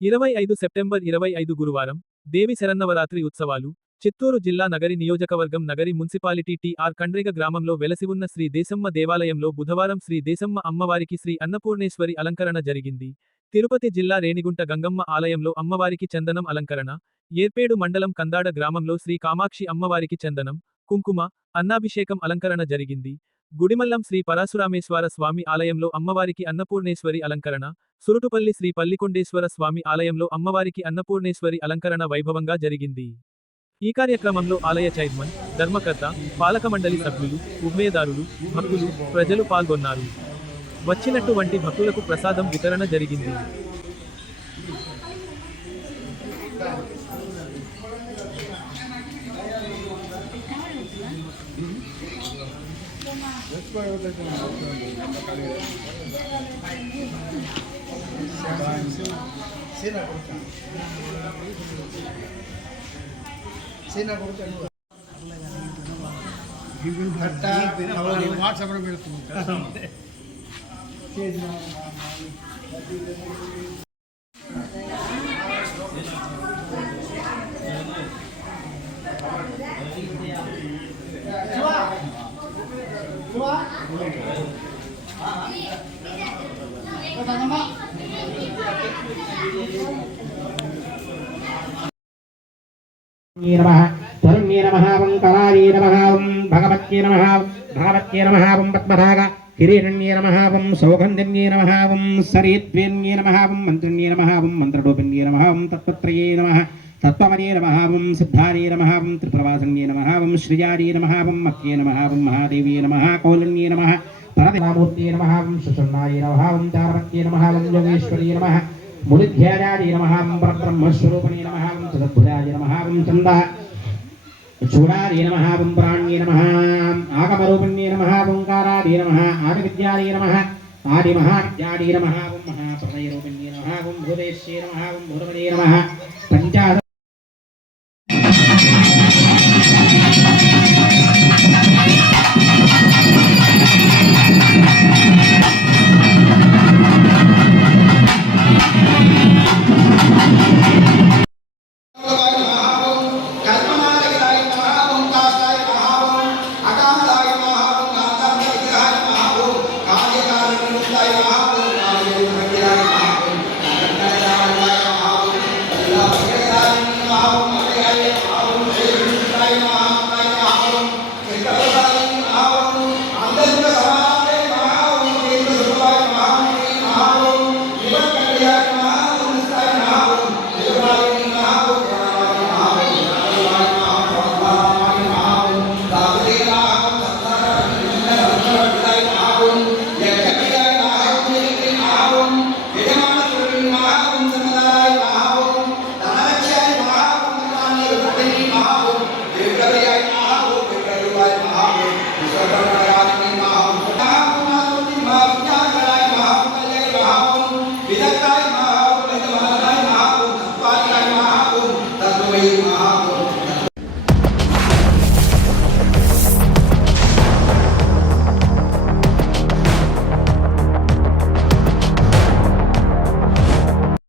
25 September 25 గురువారం దేవి శరన్నవరాత్రి ఉత్సవాలు చిత్తూరు జిల్లా నగరి నియోజకవర్గం నగరి మున్సిపాలిటీ టి.ఆర్. కండ్రిగ గ్రామంలో వెలసివున్న శ్రీ దేశమ్మ దేవాలయంలో బుధవారం శ్రీ దేశమ్మ అమ్మవారికి శ్రీ అన్నపూర్ణేశ్వరి అలంకరణ జరిగింది. తిరుపతి జిల్లా రేణిగుంట గంగమ్మ ఆలయంలో అమ్మవారికి చందనం అలంకరణ, ఏర్పేడు మండలం కందాడ గ్రామంలో శ్రీ కామాక్షి అమ్మవారికి చందనం, కుంకుమ, అన్నాభిషేకం అలంకరణ జరిగింది. గుడిమల్లం శ్రీ పరాశురామేశ్వర స్వామి ఆలయంలో అమ్మవారికి అన్నపూర్ణేశ్వరి అలంకరణ, సురుటుపల్లి శ్రీ పల్లికొండేశ్వర స్వామి ఆలయంలో అమ్మవారికి అన్నపూర్ణేశ్వరి అలంకరణ వైభవంగా జరిగింది. ఈ కార్యక్రమంలో ఆలయ చైర్మన్, ధర్మకర్త, పాలక మండలి సభ్యులు, ఉభయదారులు, భక్తులు, ప్రజలు పాల్గొన్నారు. వచ్చినటువంటి భక్తులకు ప్రసాదం వితరణ జరిగింది. వాట్సాప్ तरुण्ये नमः कराये नमः भगवत्ये नमः भागवत्ये नमः पद्मराग हिरण्ये नमः सौगन्धन्ये नमः सरित्वेन्ये नमः मन्त्रिण्ये नमः मन्त्ररूपिण्ये नमः तत्पत्रये नमः तत्त्वमये नमः सिद्धार्ये नमः त्रिपुरवासन्ये नमः श्रियार्ये नमः मक्ये नमः महादेव्ये नमः कौलन्ये नमः परदेवमूर्तये नमः सुषण्णाये नमः चारवत्ये नमः योगेश्वर्ये नमः मुनिध्यायाय नमः परब्रह्मस्वरूपिणे नमः सद्भुजाय नमः चंदा चूडाय नमः प्राण्ये नमः आगमरूपिण्ये नमः ओंकाराय नमः आदिविद्याय नमः आदिमहाविद्याय नमः महाप्रलयरूपिण्ये नमः भूतेश्ये नमः भूतपदये नमः पंचाश Amen.